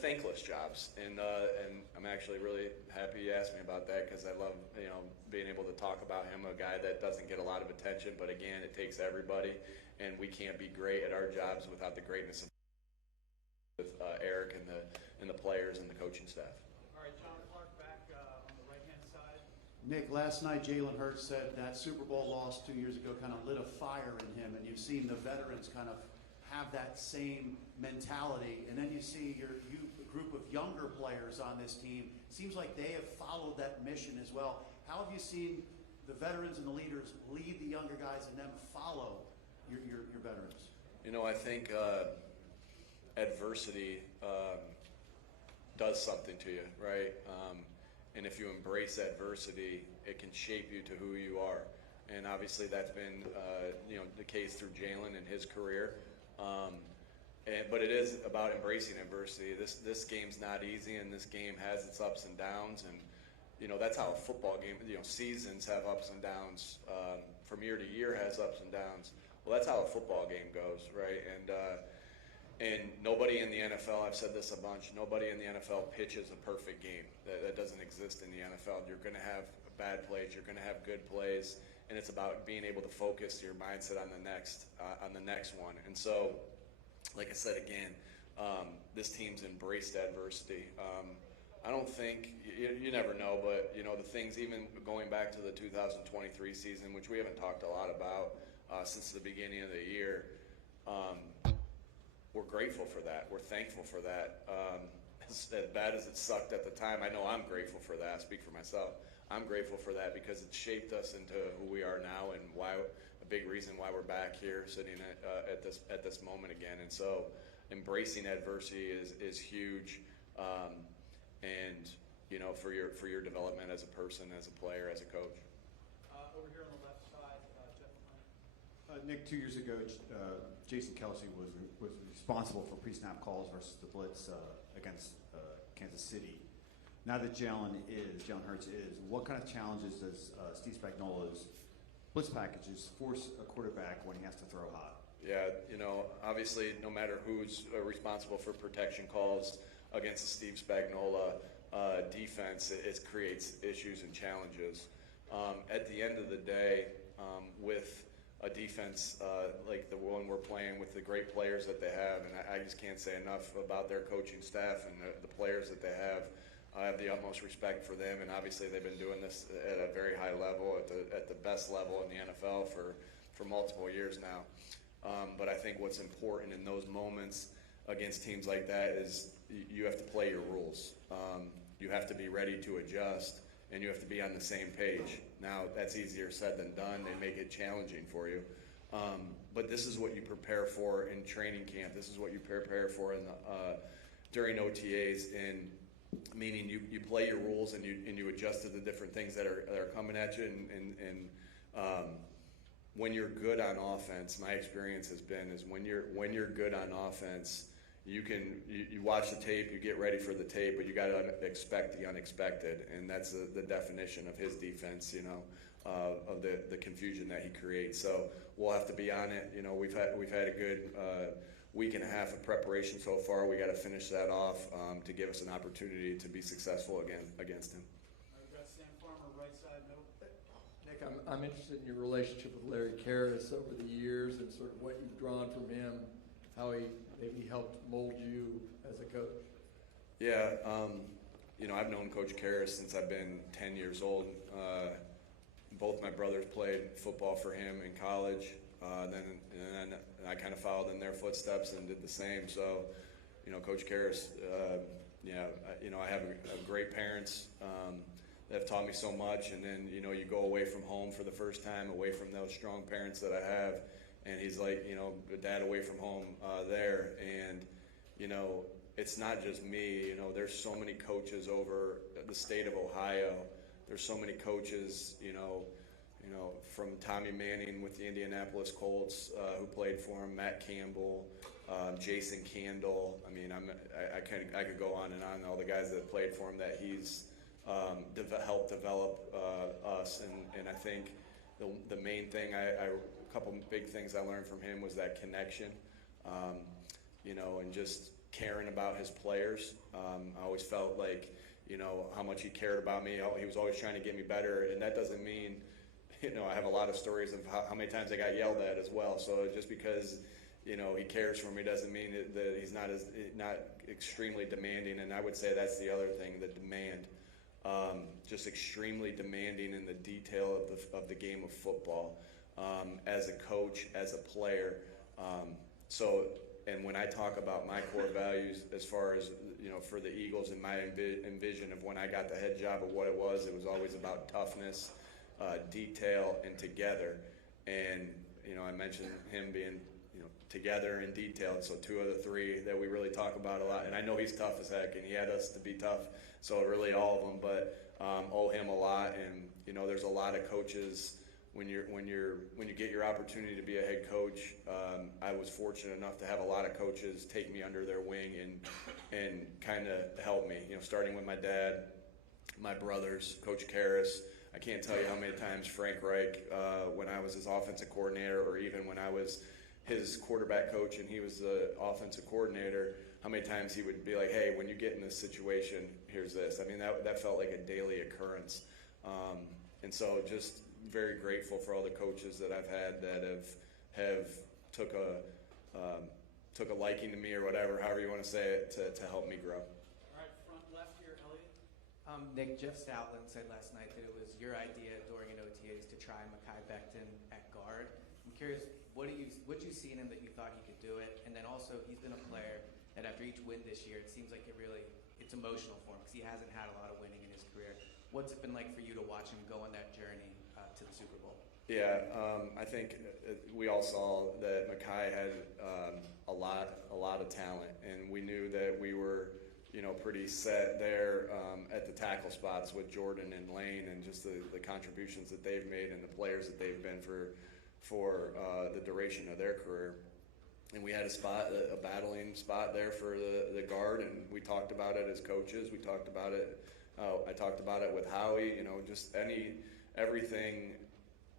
thankless jobs, and I'm actually really happy you asked me about that because I love being able to talk about him, a guy that doesn't get a lot of attention, but again, it takes everybody, and we can't be great at our jobs without the greatness of with Eric and the players and the coaching staff. All right, John Clark back on the right-hand side. Nick, last night Jalen Hurts said that Super Bowl loss 2 years ago kind of lit a fire in him, and you've seen the veterans kind of have that same mentality, and then you see your group of younger players on this team. Seems like they have followed that mission as well. How have you seen the veterans and the leaders lead the younger guys and them follow your veterans? I think adversity does something to you, right? And if you embrace adversity, it can shape you to who you are. And obviously that's been the case through Jalen and his career. But it is about embracing adversity. This game's not easy, and this game has its ups and downs. And that's how a football game, seasons have ups and downs. From year to year has ups and downs. Well, that's how a football game goes, right? And nobody in the NFL, I've said this a bunch, nobody in the NFL pitches a perfect game. That doesn't exist in the NFL. You're going to have bad plays, you're going to have good plays, and it's about being able to focus your mindset on the next one. And so, like I said again, this team's embraced adversity. I don't think, you never know, but the things, even going back to the 2023 season, which we haven't talked a lot about since the beginning of the year, we're grateful for that. We're thankful for that. As bad as it sucked at the time, I know I'm grateful for that. I speak for myself. I'm grateful for that because it shaped us into who we are now, and a big reason why we're back here sitting at this moment again. And so embracing adversity is huge, and for your development as a person, as a player, as a coach. Over here on the left side, Jeff. Nick, 2 years ago, Jason Kelce was responsible for pre-snap calls versus the blitz against Kansas City. Now that Jalen Hurts is, what kind of challenges does Steve Spagnuolo's blitz packages force a quarterback when he has to throw hot? Yeah, obviously, no matter who's responsible for protection calls against the Steve Spagnuolo defense, it creates issues and challenges. At the end of the day, with a defense like the one we're playing, with the great players that they have, and I just can't say enough about their coaching staff and the players that they have. I have the utmost respect for them, and obviously they've been doing this at a very high level, at the best level in the NFL for multiple years now. But I think what's important in those moments against teams like that is you have to play your rules. You have to be ready to adjust, and you have to be on the same page. Now, that's easier said than done. They make it challenging for you. But this is what you prepare for in training camp. This is what you prepare for during OTAs, and meaning you play your rules and you adjust to the different things that are coming at you. And when you're good on offense, my experience has been is when you're good on offense, you watch the tape, you get ready for the tape, but you got to expect the unexpected, and that's the definition of his defense. Of the confusion that he creates. So we'll have to be on it. We've had a good week and a half of preparation so far. We got to finish that off to give us an opportunity to be successful against him. We've got Sam Farmer, right side, no. Nick, I'm interested in your relationship with Larry Karras over the years and sort of what you've drawn from him, how he maybe helped mold you as a coach. Yeah, I've known Coach Karras since I've been 10 years old. Both my brothers played football for him in college. Then I kind of followed in their footsteps and did the same. So, Coach Karras, I have great parents that have taught me so much. And then, you go away from home for the first time, away from those strong parents that I have. And he's like, a dad away from home there. And, it's not just me. There's so many coaches over the state of Ohio. There's so many coaches, from Tommy Manning with the Indianapolis Colts, who played for him, Matt Campbell, Jason Candle. I mean, I could go on and on. All the guys that played for him that he's helped develop us, and I think the main thing, a couple big things I learned from him was that connection, and just caring about his players. I always felt like, how much he cared about me. He was always trying to get me better, and that doesn't mean, I have a lot of stories of how many times I got yelled at as well. So just because, he cares for me doesn't mean that he's not extremely demanding. And I would say that's the other thing, the demand. Just extremely demanding in the detail of the game of football, as a coach, as a player. And when I talk about my core values, as far as, for the Eagles and my envision of when I got the head job of what it was always about toughness, detail, and together. And, I mentioned him being, together and detailed. So two of the three that we really talk about a lot. And I know he's tough as heck, and he had us to be tough. So really all of them, but owe him a lot. And, there's a lot of coaches. When you get your opportunity to be a head coach, I was fortunate enough to have a lot of coaches take me under their wing and kind of help me. Starting with my dad, my brothers, Coach Karras. I can't tell you how many times Frank Reich, when I was his offensive coordinator, or even when I was his quarterback coach and he was the offensive coordinator, how many times he would be like, "Hey, when you get in this situation, here's this." I mean, that felt like a daily occurrence. And so just very grateful for all the coaches that I've had that have took a liking to me, or whatever, however you want to say it, to help me grow. All right, front left here, Elliot. Nick, Jeff Stoutland said last night that it was your idea during an OTAs to try Mekhi Becton at guard. I'm curious, what you see in him that you thought he could do it? And then also, he's been a player that after each win this year, it seems like it's emotional for him because he hasn't had a lot of winning in his career. What's it been like for you to watch him go on that journey to the Super Bowl? Yeah, I think we all saw that Mekhi had a lot of talent, and we knew that we were, pretty set there at the tackle spots with Jordan and Lane, and just the contributions that they've made and the players that they've been for the duration of their career. And we had a battling spot there for the guard, and we talked about it as coaches. We talked about it. I talked about it with Howie. Just everything.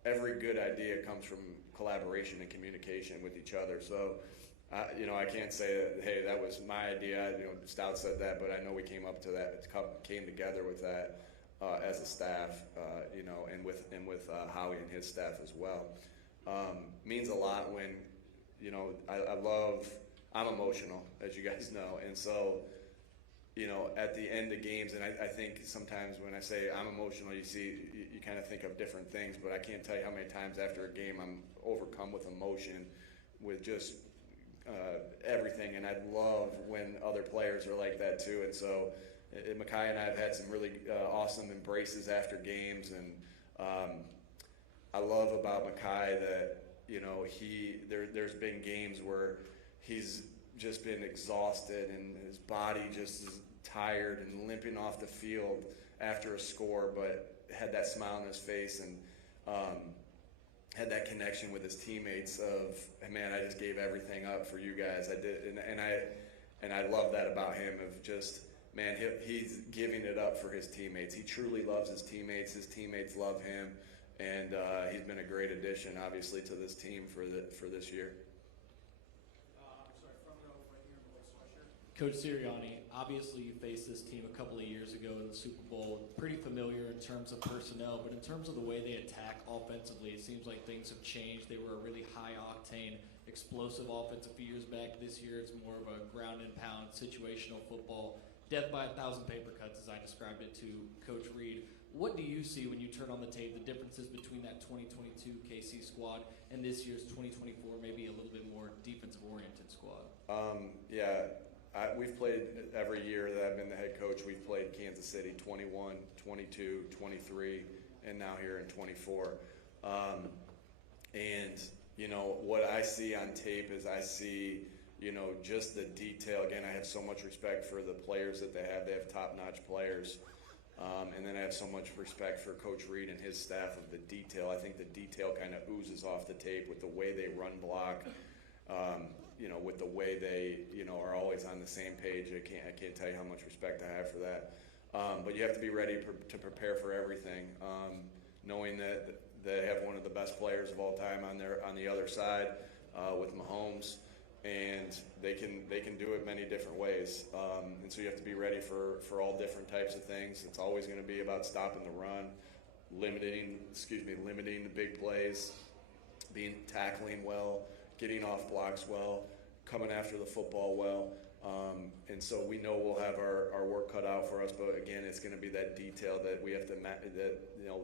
Every good idea comes from collaboration and communication with each other. So, I can't say that, hey, that was my idea. Stout said that, but I know we came together with that as a staff. And with Howie and his staff as well. Means a lot when, I'm emotional, as you guys know, and so, at the end of games, and I think sometimes when I say I'm emotional, you kind of think of different things, but I can't tell you how many times after a game I'm overcome with emotion, with just everything, and I love when other players are like that too. And so Mekhi and I have had some really awesome embraces after games, and I love about Mekhi that, there's been games where he's just been exhausted and his body just is tired and limping off the field after a score, but had that smile on his face and had that connection with his teammates of, hey, man, I just gave everything up for you guys. I did, and I love that about him, of just, man, he's giving it up for his teammates. He truly loves his teammates. His teammates love him, and he's been a great addition, obviously, to this team for this year. Coach Sirianni, obviously you faced this team a couple of years ago in the Super Bowl. Pretty familiar in terms of personnel, but in terms of the way they attack offensively, it seems like things have changed. They were a really high-octane, explosive offense a few years back. This year it's more of a ground-and-pound, situational football. Death by 1,000 paper cuts, as I described it to Coach Reed. What do you see when you turn on the tape, the differences between that 2022 KC squad and this year's 2024, maybe a little bit more defensive-oriented squad? We've played every year that I've been the head coach. We've played Kansas City 21, 22, 23, and now here in 24. What I see on tape is I see, just the detail. Again, I have so much respect for the players that they have. They have top-notch players. And then I have so much respect for Coach Reed and his staff of the detail. I think the detail kind of oozes off the tape with the way they run block. With the way they, are always on the same page. I can't tell you how much respect I have for that. But you have to be ready to prepare for everything, knowing that they have one of the best players of all time on the other side with Mahomes. and they can do it many different ways. And so you have to be ready for all different types of things. It's always going to be about stopping the run, limiting the big plays, tackling well, getting off blocks well, coming after the football well. And so we know we'll have our work cut out for us, but again, it's going to be that detail that we have to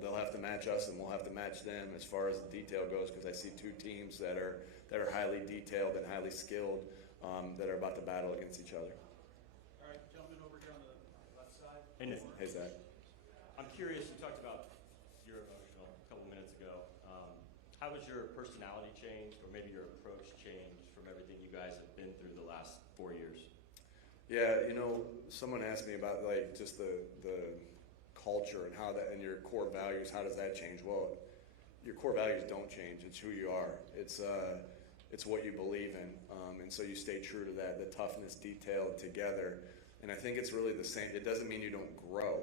they'll have to match us and we'll have to match them as far as the detail goes, because I see two teams that are highly detailed and highly skilled that are about to battle against each other. All right, gentlemen over here on the left side. Hey, Nick. Hey, Zach. I'm curious, you talked about your emotional a couple minutes ago. How has your personality changed, or maybe your approach changed from everything you guys have been through the last 4 years? Yeah, someone asked me about like just the culture and how that, and your core values, how does that change? Well, your core values don't change. It's who you are. It's what you believe in, and so you stay true to that. The toughness, detailed together, and I think it's really the same. It doesn't mean you don't grow,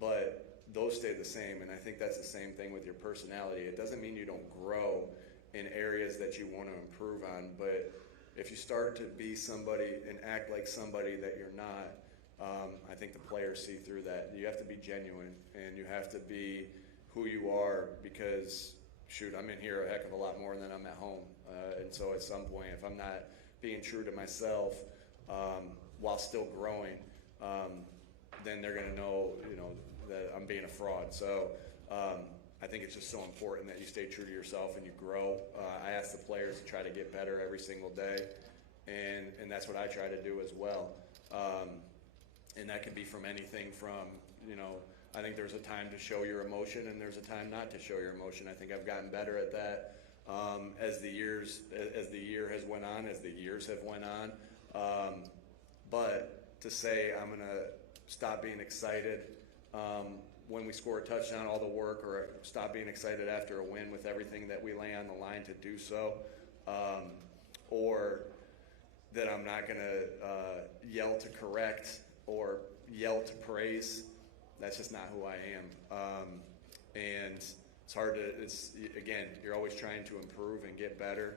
but those stay the same, and I think that's the same thing with your personality. It doesn't mean you don't grow in areas that you want to improve on, but if you start to be somebody and act like somebody that you're not, I think the players see through that. You have to be genuine, and you have to be who you are, because, shoot, I'm in here a heck of a lot more than I'm at home. And so at some point, if I'm not being true to myself while still growing, then they're going to know, that I'm being a fraud. So I think it's just so important that you stay true to yourself and you grow. I ask the players to try to get better every single day, and that's what I try to do as well. And that can be from anything from, I think there's a time to show your emotion and there's a time not to show your emotion. I think I've gotten better at that as the year has went on, as the years have went on. But to say I'm going to stop being excited when we score a touchdown, all the work, or stop being excited after a win with everything that we lay on the line to do so, or that I'm not going to yell to correct or yell to praise. That's just not who I am. And it's hard to, again, you're always trying to improve and get better,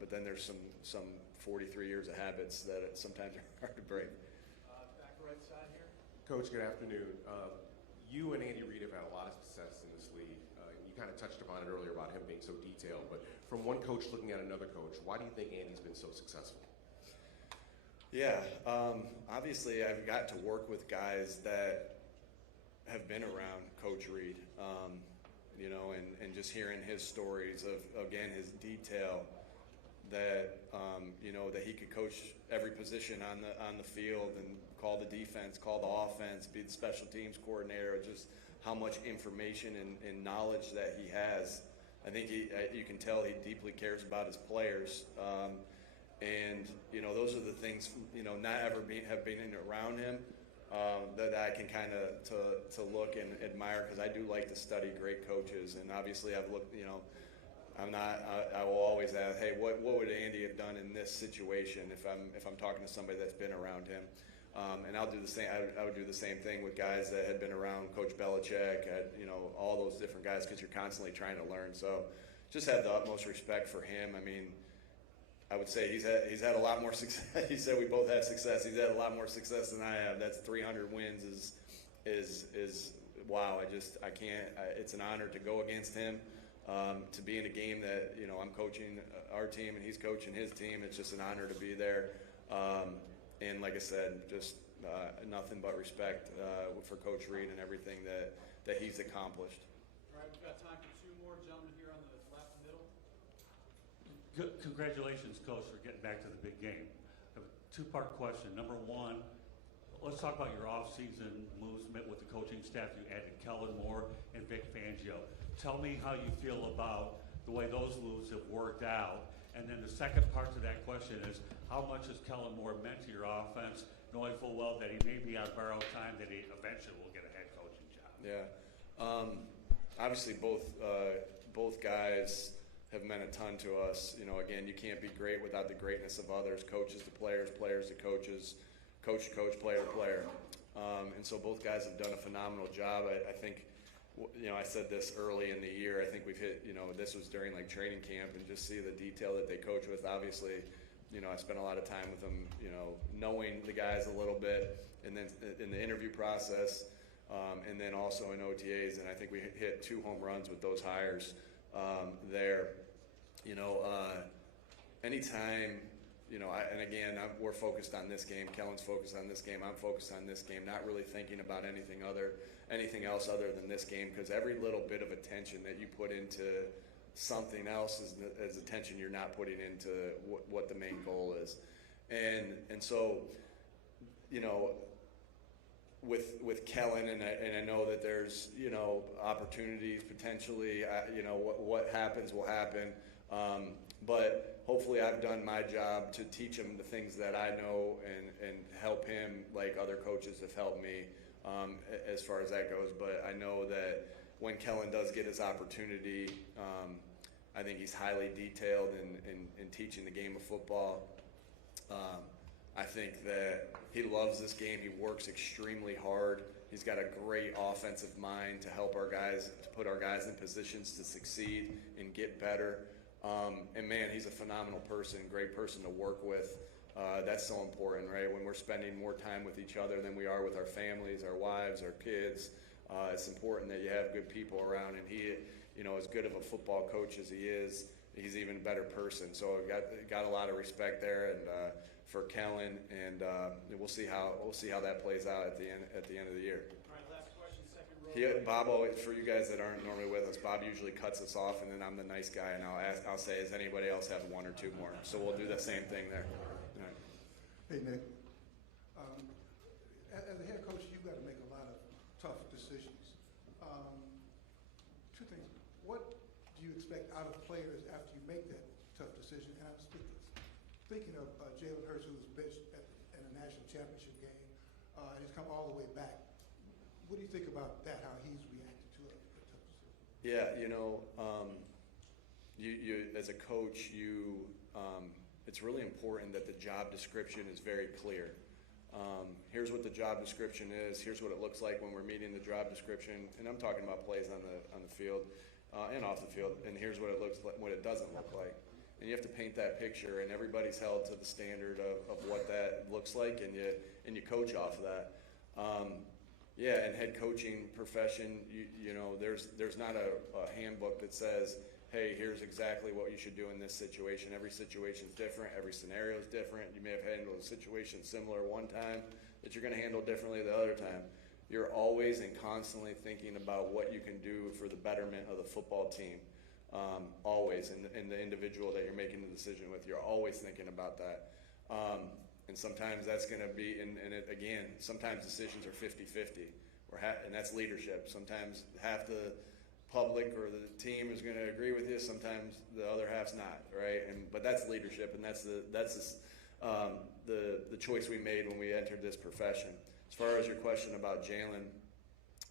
but then there's some 43 years of habits that sometimes are hard to break. Back right side here. Coach, good afternoon. You and Andy Reid have had a lot of success in this league. You kind of touched upon it earlier about him being so detailed, but from one coach looking at another coach, why do you think Andy's been so successful? Yeah, obviously I've got to work with guys that have been around Coach Reid, and just hearing his stories of, again, his detail, that that he could coach every position on the field and call the defense, call the offense, be the special teams coordinator, just how much information and knowledge that he has. I think you can tell he deeply cares about his players, and those are the things not ever have been in around him that I can kind of to look and admire, because I do like to study great coaches, and obviously I've looked I will always ask, hey, what would Andy have done in this situation if I'm talking to somebody that's been around him, and I'll do the same. I would do the same thing with guys that had been around Coach Belichick, all those different guys, because you're constantly trying to learn. So just have the utmost respect for him. I mean, I would say he's had a lot more success. He said we both had success. He's had a lot more success than I have. That's 300 wins is wow. I can't. It's an honor to go against him. To be in a game that I'm coaching our team and he's coaching his team, it's just an honor to be there. And like I said, just nothing but respect for Coach Reid and everything that he's accomplished. All right, we've got time for two more. Gentlemen here on the left and middle. Congratulations, Coach, for getting back to the big game. I have a two-part question. Number one, let's talk about your off-season moves with the coaching staff. You added Kellen Moore and Vic Fangio. Tell me how you feel about the way those moves have worked out. And then the second part to that question is, how much has Kellen Moore meant to your offense, knowing full well that he may be on borrowed time, that he eventually will get a head coaching job? Yeah. Obviously, both guys have meant a ton to us. Again, you can't be great without the greatness of others. Coaches to players, players to coaches, coach to coach, player to player. And so both guys have done a phenomenal job. I think I said this early in the year. I think we've hit, this was during like training camp, and just see the detail that they coach with. Obviously, I spent a lot of time with them, knowing the guys a little bit, and then in the interview process, and then also in OTAs. And I think we hit 2 home runs with those hires there. Anytime, and again, we're focused on this game. Kellen's focused on this game. I'm focused on this game. Not really thinking about anything else other than this game, because every little bit of attention that you put into something else is attention you're not putting into what the main goal is. And so, with Kellen, and I know that there's opportunities potentially. What happens will happen. But hopefully I've done my job to teach him the things that I know and help him like other coaches have helped me as far as that goes. But I know that when Kellen does get his opportunity, I think he's highly detailed in teaching the game of football. I think that he loves this game. He works extremely hard. He's got a great offensive mind to help our guys, to put our guys in positions to succeed and get better. And man, he's a phenomenal person, great person to work with. That's so important, right? When we're spending more time with each other than we are with our families, our wives, our kids, it's important that you have good people around. And he, as good of a football coach as he is, he's even a better person. So I got a lot of respect there, and for Kellen, and we'll see how that plays out at the end of the year. All right, last question, second row. Bob always, for you guys that aren't normally with us, Bob usually cuts us off, and then I'm the nice guy, and I'll say, does anybody else have 1 or 2 more? So we'll do the same thing there. All right. Hey, Nick. As a head coach, you've got to make a lot of tough decisions. 2 things. What do you expect out of players after you make that tough decision? And I'm thinking of Jalen Hurts, who was benched at a national championship game, and he's come all the way back. What do you think about that, how he's reacted to a tough decision? Yeah, you as a coach, it's really important that the job description is very clear. Here's what the job description is. Here's what it looks like when we're meeting the job description, and I'm talking about plays on the field and off the field. And here's what it looks like, what it doesn't look like. And you have to paint that picture, and everybody's held to the standard of what that looks like, and you coach off of that. Yeah, and head coaching profession, there's not a handbook that says, hey, here's exactly what you should do in this situation. Every situation's different. Every scenario is different. You may have handled a situation similar one time that you're going to handle differently the other time. You're always and constantly thinking about what you can do for the betterment of the football team. Always, and the individual that you're making the decision with, you're always thinking about that. And sometimes that's going to be, again, sometimes decisions are 50-50, and that's leadership. Sometimes half the public or the team is going to agree with you. Sometimes the other half's not, right? But that's leadership, and that's the choice we made when we entered this profession. As far as your question about Jalen,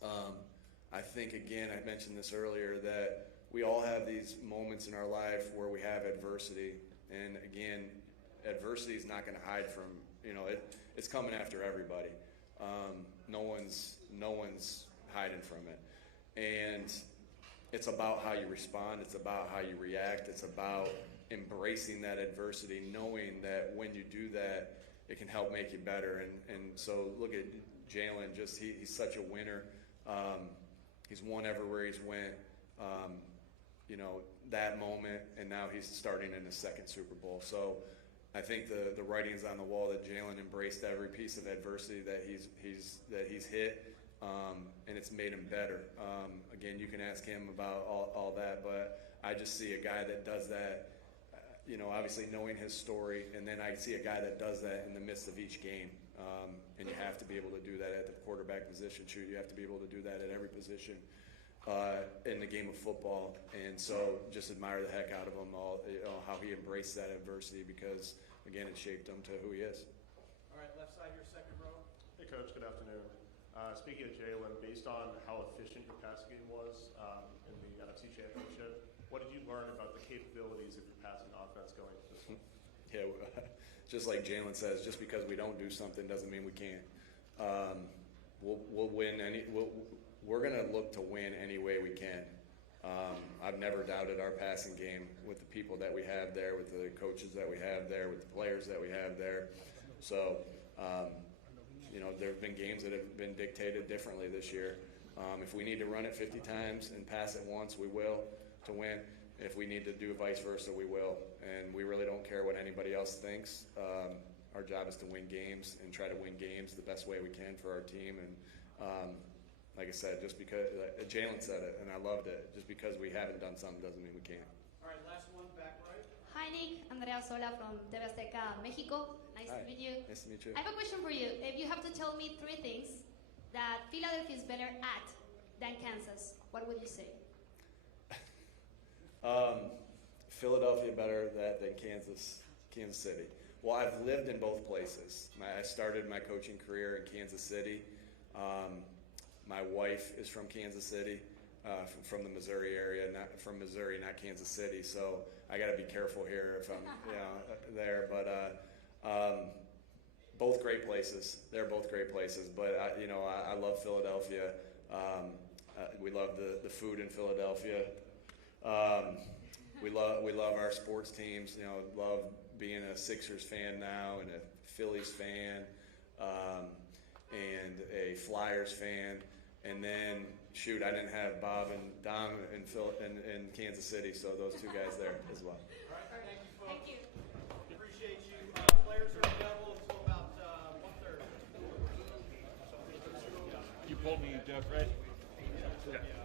I think, again, I mentioned this earlier, that we all have these moments in our life where we have adversity, and again, adversity is not going to hide from, it's coming after everybody. No one's hiding from it. And it's about how you respond. It's about how you react. It's about embracing that adversity, knowing that when you do that, it can help make you better. And so look at Jalen, he's such a winner. He's won everywhere he's went. That moment, and now he's starting in his 2nd Super Bowl. So I think the writing's on the wall that Jalen embraced every piece of adversity that he's hit, and it's made him better. Again, you can ask him about all that, but I just see a guy that does that, obviously knowing his story, and then I see a guy that does that in the midst of each game. And you have to be able to do that at the quarterback position. Shoot, you have to be able to do that at every position in the game of football. And so just admire the heck out of him, how he embraced that adversity, because, again, it shaped him to who he is. All right, left side here, second row. Hey, Coach, good afternoon. Speaking of Jalen, based on how efficient your passing game was in the NFC Championship, what did you learn about the capabilities of your passing offense going into this one? Yeah, just like Jalen says, just because we don't do something doesn't mean we can't. We'll win we're going to look to win any way we can. I've never doubted our passing game with the people that we have there, with the coaches that we have there, with the players that we have there. So, there have been games that have been dictated differently this year. If we need to run it 50 times and pass it once, we will to win. If we need to do vice versa, we will. And we really don't care what anybody else thinks. Our job is to win games and try to win games the best way we can for our team. And like I said, just because Jalen said it, and I loved it, just because we haven't done something doesn't mean we can't. All right, last one, back right. Hi, Nick. Andrea Sola from TV Azteca, Mexico. Nice to meet you. Nice to meet you. I have a question for you. If you have to tell me 3 things that Philadelphia is better at than Kansas, what would you say? Philadelphia better than Kansas City. Well, I've lived in both places. I started my coaching career in Kansas City. My wife is from Kansas City, from the Missouri area, not from Missouri, not Kansas City. So I got to be careful here if I'm there. But both great places. They're both great places. But I love Philadelphia. We love the food in Philadelphia. We love our sports teams. Love being a Sixers fan now and a Phillies fan and a Flyers fan. And then, I didn't have Bob and Dom in Kansas City, so those 2 guys there as well. All right, thank you, folks. Thank you. Appreciate you. Players are available until about 1:30. You pulled me, Fred? Yeah.